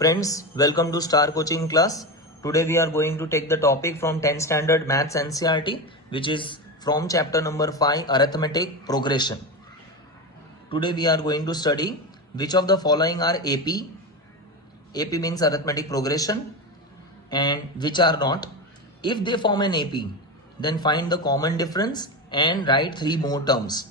Friends, welcome to Star Coaching class. Today we are going to take the topic from 10th standard Maths NCERT, which is from chapter number 5, Arithmetic Progression. Today we are going to study which of the following are AP. AP means Arithmetic Progression, and which are not. If they form an AP, then find the common difference and write 3 more terms.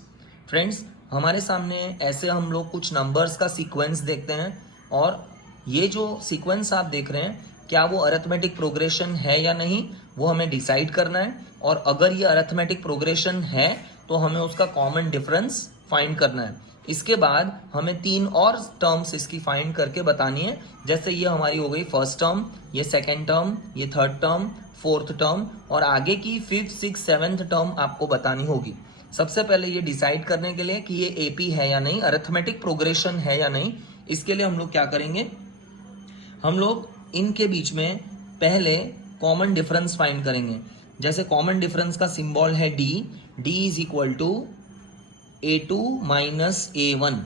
Friends, हमारे सामने ऐसे हम लोग कुछ numbers का sequence देखते हैं और ये जो सीक्वेंस आप देख रहे हैं क्या वो अरिथमेटिक प्रोग्रेशन है या नहीं, वो हमें डिसाइड करना है। और अगर ये अरिथमेटिक प्रोग्रेशन है तो हमें उसका कॉमन डिफरेंस फाइंड करना है। इसके बाद हमें 3 और टर्म्स इसकी फाइंड करके बतानी है। जैसे ये हमारी हो गई फर्स्ट टर्म, ये सेकेंड टर्म, ये थर्ड टर्म, फोर्थ टर्म और आगे की 5th, 6th, 7th टर्म आपको बतानी होगी। सबसे पहले ये डिसाइड करने के लिए कि ये एपी है या नहीं, अरिथमेटिक प्रोग्रेशन है या नहीं, इसके लिए हम लोग क्या करेंगे, हम लोग इनके बीच में पहले कॉमन डिफरेंस फाइंड करेंगे। जैसे कॉमन डिफरेंस का सिंबल है D, D is equal to A2 minus A1।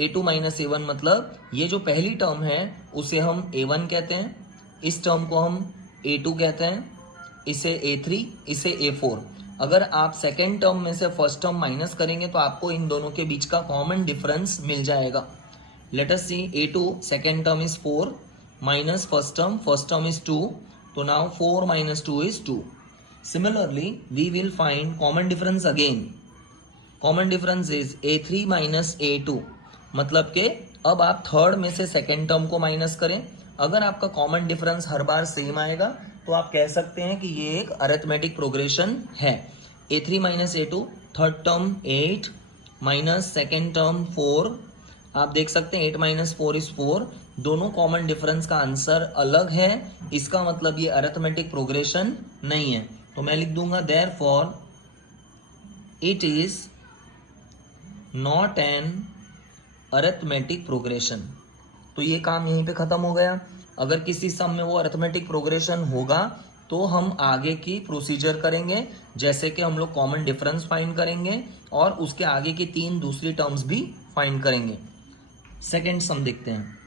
A2 minus A1 मतलब ये जो पहली टर्म है उसे हम A1 कहते हैं, इस टर्म को हम A2 कहते हैं, इसे A3, इसे A4। अगर आप सेकेंड टर्म में से फर्स्ट टर्म माइनस करेंगे तो आपको इन दोनों के बीच का कॉमन डिफरेंस मिल जाएगा। Let us see, A2 second term is 4 minus first term is 2, तो now 4 minus 2 is 2। Similarly we will find common difference again. Common difference is A3 minus A2, मतलब कि अब आप थर्ड में से सेकेंड टर्म को माइनस करें। अगर आपका कॉमन डिफरेंस हर बार सेम आएगा तो आप कह सकते हैं कि ये एक अरिथमेटिक प्रोग्रेशन है। A3 minus A2, third term 8 minus second term 4, आप देख सकते हैं 8 माइनस 4 इज 4। दोनों कॉमन डिफरेंस का आंसर अलग है, इसका मतलब ये अरिथमेटिक प्रोग्रेशन नहीं है। तो मैं लिख दूंगा therefore it is not an arithmetic progression. तो ये काम यहीं पे खत्म हो गया। अगर किसी सम में वो अरिथमेटिक प्रोग्रेशन होगा तो हम आगे की प्रोसीजर करेंगे, जैसे कि हम लोग कॉमन डिफरेंस फाइंड करेंगे और उसके आगे की 3 दूसरी टर्म्स भी फाइंड करेंगे। सेकेंड सम देखते हैं।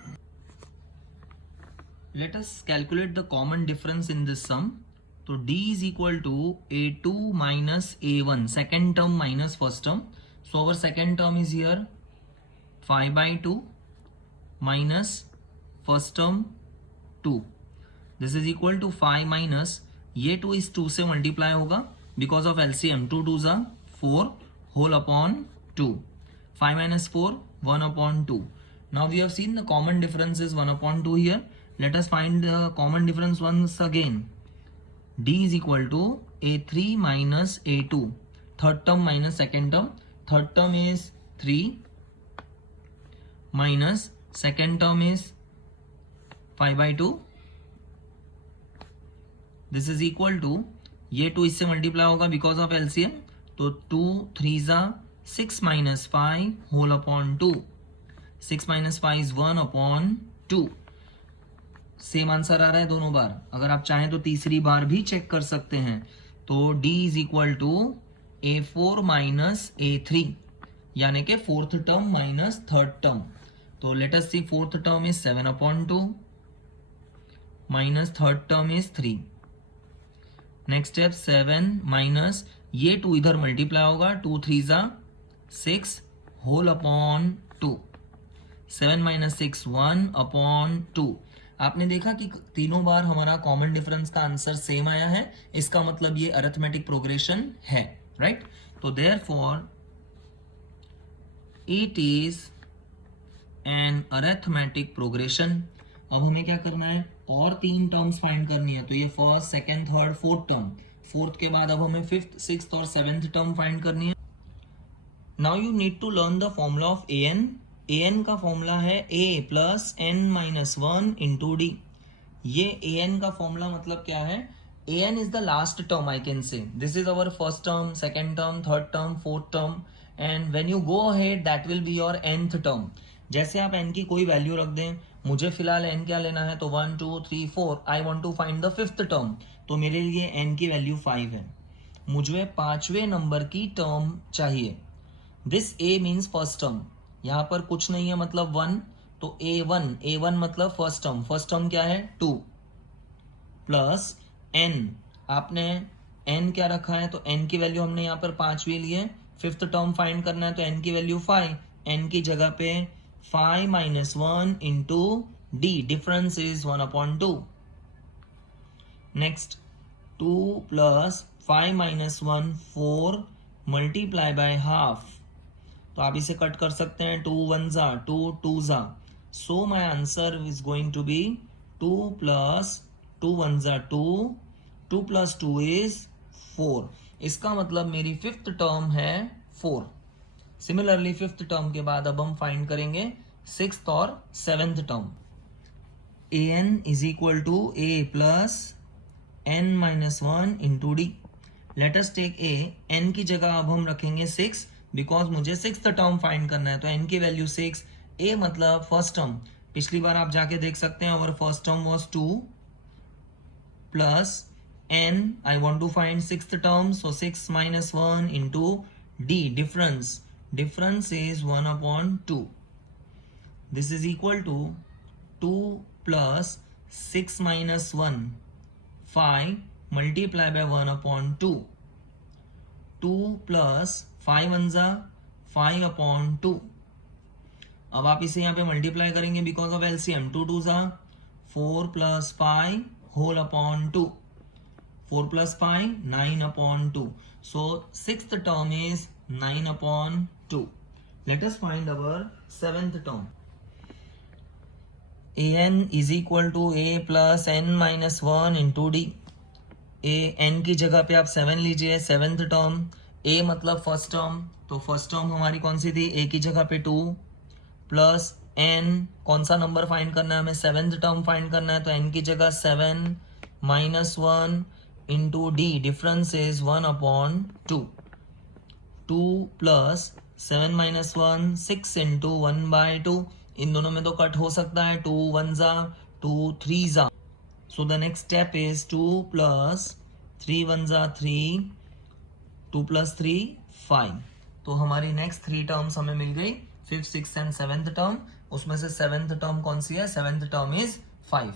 Let us calculate the common difference in this sum. तो d is equal to A2 minus A1, second term minus first term. So our second term is here 5/2 minus first term 2. This is equal to 5 minus ये 2 इस 2 से multiply होगा because of LCM, 2 2s are 4 whole upon 2. 5 minus 4, 1 upon 2. Now we have seen the common difference is 1 upon 2 here. Let us find the common difference once again. D is equal to A3 minus A2, third term minus second term. Third term is 3 minus second term is 5/2. This is equal to ये 2 इससे multiply होगा because of LCM, तो 2 3s are 6 minus 5 whole upon 2. 6 minus 5 is 1 upon 2. Same answer आ रहा है दोनों बार। अगर आप चाहें तो तीसरी बार भी चेक कर सकते हैं। तो D is equal to A4 minus A3, यानी कि fourth term minus third term. तो let us see, fourth term is 7/2 minus third term is 3। Next step 7 minus ये 2 इधर मल्टीप्लाई होगा, 2 3s are 6 whole upon 2। 7 minus 6 1 upon 2। आपने देखा कि तीनों बार हमारा कॉमन डिफरेंस का आंसर सेम आया है, इसका मतलब ये अरिथमेटिक प्रोग्रेशन है, राइट। तो therefore it is an arithmetic progression. अब हमें क्या करना है, और 3 टर्म्स फाइंड करनी है। तो ये first, second, third, fourth term. Fourth के बाद अब हमें 5th, 6th और 7th टर्म फाइंड करनी है। Now you need to learn the formula of an। an का फॉर्मूला है a plus n minus 1 into D. ये an का फॉर्मूला मतलब क्या है, an is the last term, I can say this is our first term, second term, third term, fourth term, and when you go ahead that will be your nth term. जैसे आप n की कोई value रख दें, मुझे फिलहाल n क्या लेना है, तो 1 2 3 4, I want to find the 5th term. तो मेरे लिए n की वैल्यू 5 है, मुझे 5वें नंबर की टर्म चाहिए। This a means first term, यहाँ पर कुछ नहीं है मतलब 1, तो A1 मतलब फर्स्ट टर्म क्या है 2 प्लस n, आपने n क्या रखा है, तो n की वैल्यू हमने यहाँ पर 5 ली है, फिफ्थ टर्म फाइंड करना है तो n की वैल्यू 5, n की जगह पे 5 minus 1 into d, difference is 1/2. Next 2 plus 5 minus 1 4 multiply by half, तो आप इसे कट कर सकते हैं, 2 1 जा 2 2 जा, so my answer is going to be 2 plus 2 1 जा 2, 2 प्लस 2 इज 4. इसका मतलब मेरी फिफ्थ टर्म है 4. सिमिलरली फिफ्थ टर्म के बाद अब हम फाइंड करेंगे सिक्स्थ और seventh term. an is equal to a plus n minus 1 into D. Let us take a, n की जगह अब हम रखेंगे 6 बिकॉज मुझे सिक्स्थ टर्म फाइंड करना है, तो n की वैल्यू 6, a मतलब फर्स्ट टर्म. पिछली बार आप जाके देख सकते हैं, अवर first term was 2 plus n, I want to find sixth term, so 6 minus 1 into d, difference is 1/2. This is equal to 2 plus 6 minus 1 5 multiply by 1/2. 2 plus 5 1 जा 5/2. अब आप इसे यहाँ पे मल्टीप्लाई करेंगे बिकॉज ऑफ LCM, 2 2 जा 4 plus 5 whole upon 2. 4 plus 5 9/2. So sixth term is 9/2. Let us find our seventh term. an is equal to a plus n minus 1 into d. a n की जगह पे आप 7 लीजिए, सेवेंथ टर्म. a मतलब first term, तो first term हमारी कौन सी थी, a की जगह पे 2 प्लस n, कौन सा नंबर फाइंड करना है हमें, सेवेंथ टर्म फाइंड करना है, तो n की जगह 7 minus 1 into d, difference is 1/2. 2 plus 7 minus 1 6 into 1/2. इन दोनों में तो कट हो सकता है, 2 1 जा 2 3 जा. So the next step is 2 plus 3 1 जा 3, 2 plus 3 5. तो हमारी नेक्स्ट 3 टर्म्स हमें मिल गई, fifth six and seventh term. उसमें से सेवेंथ टर्म कौन सी है, सेवेंथ टर्म इज 5.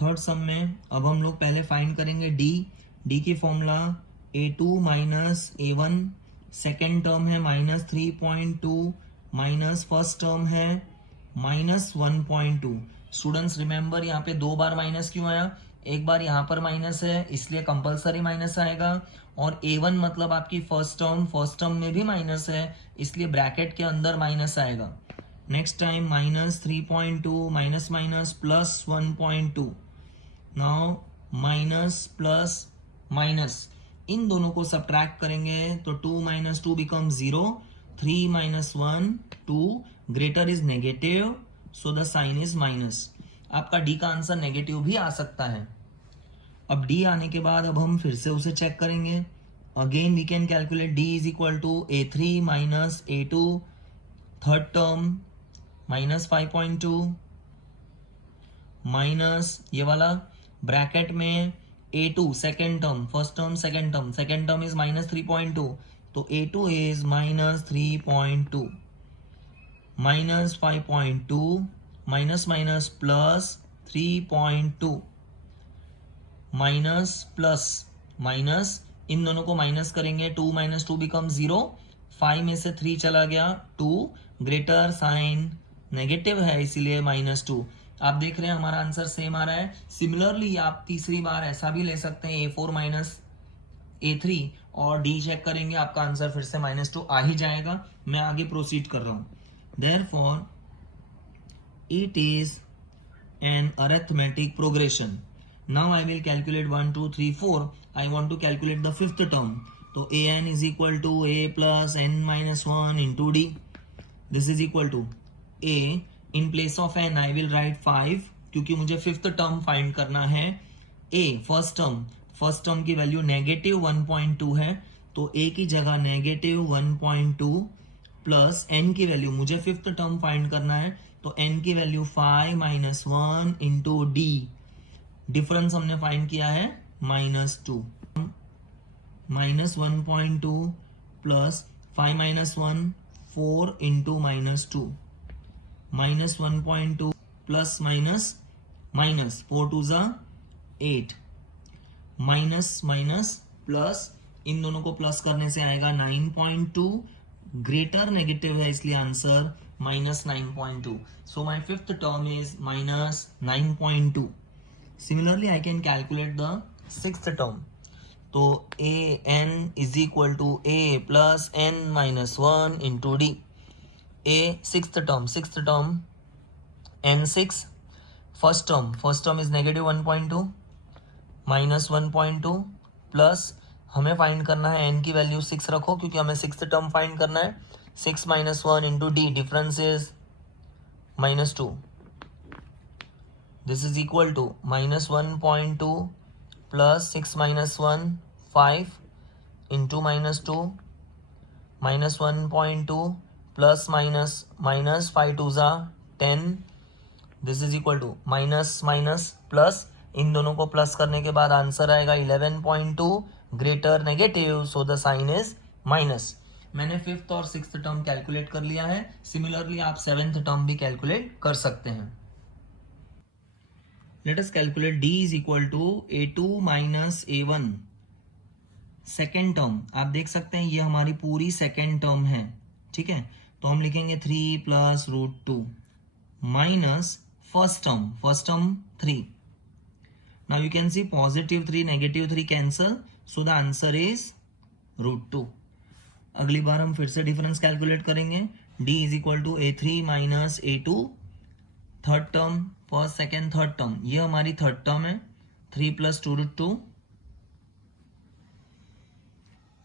थर्ड सम में अब हम लोग पहले फाइंड करेंगे डी की formula a2 minus a1, second term है माइनस 3.2 माइनस फर्स्ट टर्म है माइनस 1.2. स्टूडेंट्स रिमेंबर यहाँ पे 2 बार माइनस क्यों आया, एक बार यहाँ पर माइनस है इसलिए कंपलसरी माइनस आएगा, और a1 मतलब आपकी फर्स्ट टर्म में भी माइनस है इसलिए ब्रैकेट के अंदर माइनस आएगा. Next time minus 3.2 minus minus plus 1.2. Now minus plus minus, इन दोनों को सब्ट्रैक्ट करेंगे तो 2 minus 2 becomes 0, 3 minus 1 2, greater is negative so the sign is minus. आपका डी का आंसर नेगेटिव भी आ सकता है. अब डी आने के बाद अब हम फिर से उसे चेक करेंगे. Again we can calculate d is equal to a3 minus a2, third term minus 5.2 minus ये वाला ब्रैकेट में a2 second term, first term second term is minus 3.2, तो a2 is minus 3.2 minus 5.2 minus minus plus 3.2 minus plus minus, इन दोनों को minus करेंगे, 2 minus 2 becomes 0, 5 में से 3 चला गया 2, ग्रेटर साइन नेगेटिव है इसीलिए -2. आप देख रहे हैं हमारा आंसर सेम आ रहा है. सिमिलरली आप तीसरी बार ऐसा भी ले सकते हैं a4 माइनस a3 और d चेक करेंगे, आपका आंसर फिर से -2 आ ही जाएगा. मैं आगे प्रोसीड कर रहा हूं. Therefore it is an arithmetic progression. Now I will calculate 1 2 3 4. I want to calculate the fifth term. So an is equal to a plus n minus 1 into d. This is equal to a. In place of n I will write 5 क्योंकि मुझे fifth term find करना है. a first term की value negative 1.2 है तो a की जगह negative 1.2 plus n की वैल्यू, मुझे फिफ्थ टर्म फाइंड करना है तो n की value 5 minus 1 into d. Difference हमने फाइंड किया है -2. -1.2 plus 5 minus 1 4 into -2. Minus 1.2 plus minus minus 4 टू ज़ा 8 माइनस माइनस प्लस, इन दोनों को प्लस करने से आएगा 9.2, ग्रेटर नेगेटिव है इसलिए answer minus 9.2. So my fifth term is minus 9.2. Similarly I can calculate the sixth term. तो a n is equal to a plus n minus 1 into d. A sixth term n6. First term is negative 1.2 minus 1.2 plus, हमें find करना है n की value 6 रखो क्योंकि हमें sixth term find करना है. 6 minus 1 into D, difference is minus 2. This is equal to minus 1.2 plus 6 minus 1 5 into minus 2 minus 1.2 plus minus minus 5 two ज़ा 10. This is equal to minus minus plus, इन दोनों को plus करने के बाद answer आएगा 11.2, greater negative, so the sign is minus. मैंने fifth और सिक्स्थ टर्म कैलकुलेट कर लिया है. सिमिलरली आप सेवेंथ टर्म भी कैलकुलेट कर सकते हैं. Let us calculate d is equal to a2 minus a1. Second term आप देख सकते हैं ये हमारी पूरी सेकेंड टर्म है, ठीक है. तो हम लिखेंगे 3 plus root 2 minus first term 3. Now you can see positive 3 negative 3 cancel, so the answer is root 2. अगली बार हम फिर से डिफरेंस कैलकुलेट करेंगे. d is equal to a3 minus a2. Third term, first second third term, ये हमारी third term है. 3 plus 2 root 2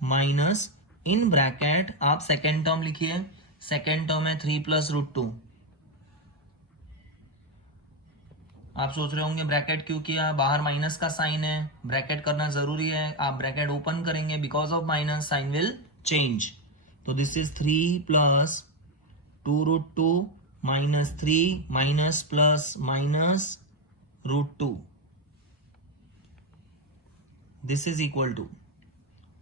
minus, in bracket आप सेकेंड टर्म लिखिए. सेकेंड टर्म है 3 प्लस रूट 2. आप सोच रहे होंगे ब्रैकेट क्यों किया, बाहर माइनस का साइन है, ब्रैकेट करना जरूरी है. आप ब्रैकेट ओपन करेंगे, because of minus sign will change. तो this is 3 plus 2 root 2 minus 3 minus plus minus root 2. This is equal to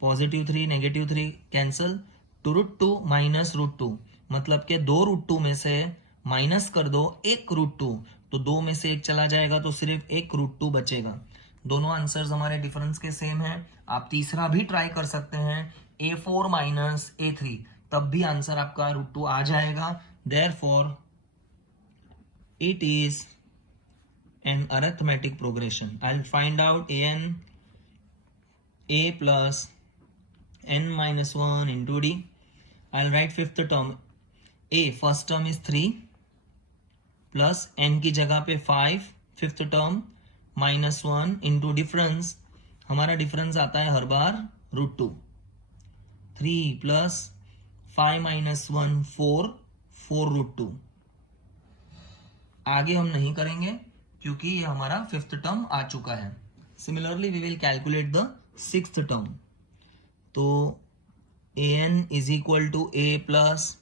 positive 3 negative 3 cancel, 2 root 2 minus root 2, मतलब के 2 रूट 2 में से माइनस कर दो 1 रूट 2, तो 2 में से 1 चला जाएगा तो सिर्फ 1 रूट 2 बचेगा. दोनों आंसर्स हमारे डिफरेंस के सेम हैं. आप तीसरा भी ट्राई कर सकते हैं, a4 माइनस a3, तब भी आंसर आपका रूट 2 आ जाएगा. Therefore it is an arithmetic progression. I'll find out a plus n minus 1 into d. I'll write fifth term. a first term is 3 plus n की जगह पे 5, fifth term minus 1 into difference. हमारा difference आता है हर बार root 2. 3 plus 5 minus 1 4 root 2. आगे हम नहीं करेंगे क्योंकि ये हमारा फिफ्थ टर्म आ चुका है. Similarly we will calculate the sixth term. तो a n is equal to a plus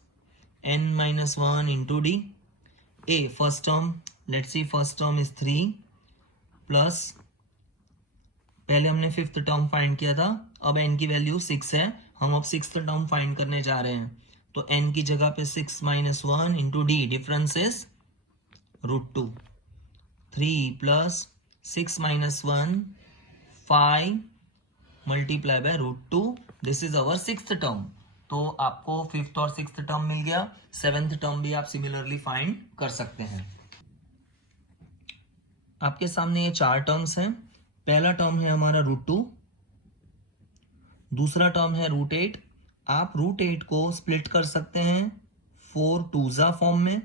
n minus 1 into d. A first term, let's see, first term is 3 plus, पहले हमने फिफ्थ टर्म फाइंड किया था, अब n की value 6 है, हम अब सिक्स्थ टर्म फाइंड करने जा रहे हैं. तो n की जगह पे 6 minus 1 into D, difference is root 2. 3 plus 6 minus 1 5 multiply by root 2. This is our sixth term. तो आपको फिफ्थ और सिक्स्थ टर्म मिल गया. सेवेंथ टर्म भी आप सिमिलरली फाइंड कर सकते हैं. आपके सामने ये 4 टर्म्स हैं. पहला टर्म है हमारा रूट 2, दूसरा टर्म है रूट 8. आप रूट 8 को स्प्लिट कर सकते हैं 4 टूजा फॉर्म में.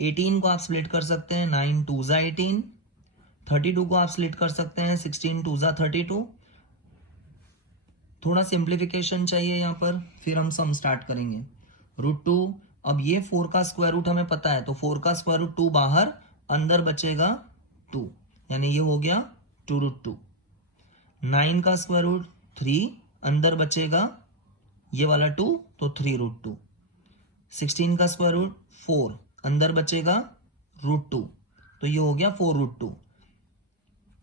18 को आप स्प्लिट कर सकते हैं 9 टूजा 18. 32 को आप स्प्लिट कर सकते हैं 16 टूजा 32. थोड़ा सिंप्लीफिकेशन चाहिए यहाँ पर, फिर हम सम स्टार्ट करेंगे. रूट 2, अब ये 4 का स्क्वायर रूट हमें पता है, तो 4 का स्क्वायर रूट 2 बाहर, अंदर बचेगा 2, यानी ये हो गया 2 रूट 2. 9 का स्क्वायर रूट 3, अंदर बचेगा ये वाला 2, तो 3 रूट 2. 16 का स्क्वायर रूट 4, अंदर बचेगा रूट 2, तो ये हो गया 4 रूट 2.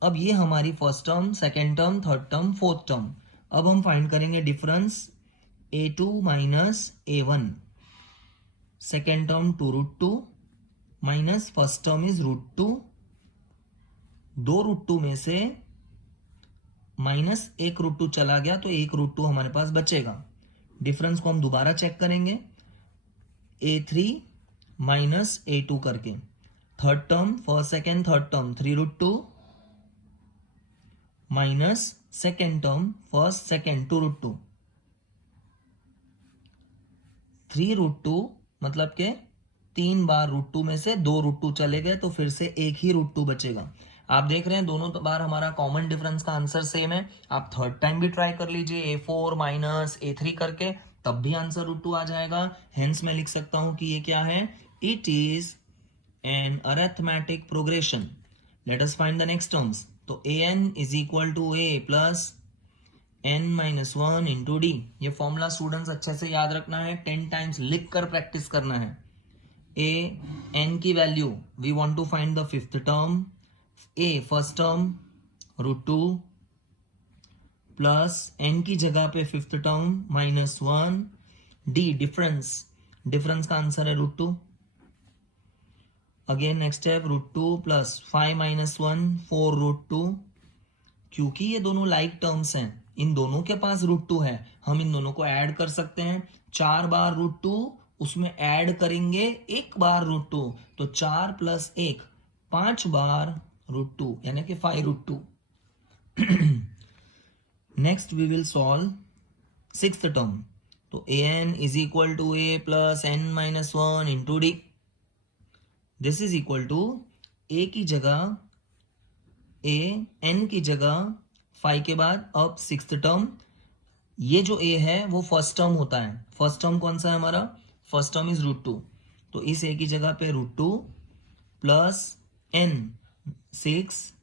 अब ये हमारी first term, second term, third term, fourth term. अब हम फाइंड करेंगे difference a2 minus a1. Second term 2 root 2 minus first term is √2, 2 √2 में से माइनस 1 √2 चला गया तो 1 √2 हमारे पास बचेगा। डिफरेंस को हम दोबारा चेक करेंगे, A3 माइनस A2 करके। Third term, first second third term 3 √2 minus second term first second 2 √2, 3 √2 मतलब के 3 बार √2 में से 2 √2 चले गए तो फिर से एक ही √2 बचेगा। आप देख रहे हैं दोनों बार हमारा कॉमन डिफरेंस का आंसर सेम है। आप थर्ड टाइम भी ट्राई कर लीजिए A4 माइनस A3 करके, तब भी आंसर √2 आ जाएगा। हेंस मैं लिख सकता हूं कि ये क्या है, it is an arithmetic progression. Let us find the next terms. तो an is equal to a plus n-1 into D. ये फॉर्मूला स्टूडेंट्स अच्छे से याद रखना है, 10 टाइम्स लिख कर प्रैक्टिस करना है। n की value we want to find the fifth term, a first term √2 plus n की जगह पे फिफ्थ टर्म -1, d डिफरेंस का आंसर है √2। Again next step, √2 plus 5 -1 4 √2। क्योंकि ये दोनों लाइक टर्म्स हैं, इन दोनों के पास √2 है, हम इन दोनों को ऐड कर सकते हैं। 4 बार √2, उसमें ऐड करेंगे 1 बार √2, तो 4 प्लस 1 5 बार √2 यानी कि 5 √2। Next we will solve sixth term. तो an is equal to a plus n-1 into D. This is equal to a की जगह a, n की जगह 5 के बाद अब सिक्स्थ टर्म। ये जो a है वो फर्स्ट टर्म होता है। फर्स्ट टर्म कौन सा है हमारा, फर्स्ट टर्म इज √2, तो इस a की जगह पे √2 प्लस n 6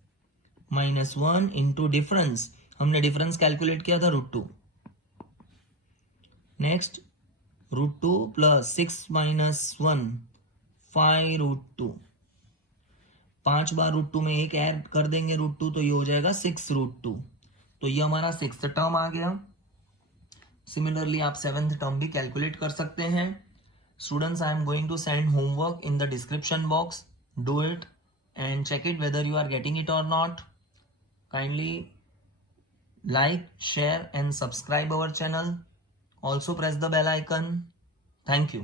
-1 इंटू डिफरेंस, हमने डिफरेंस कैलकुलेट किया था √2। नेक्स्ट √2 प्लस 6 -1 5 √2, 5 बार √2 में एक ऐड कर देंगे √2 तो ये हो जाएगा 6 √2। तो ये हमारा सिक्स्थ टर्म आ गया। सिमिलरली आप सेवेंथ टर्म भी कैलकुलेट कर सकते हैं। Students, I am going to send homework in the description box, do it and check it whether you are getting it or not. Kindly like, share and subscribe our channel. Also press the bell icon. Thank you.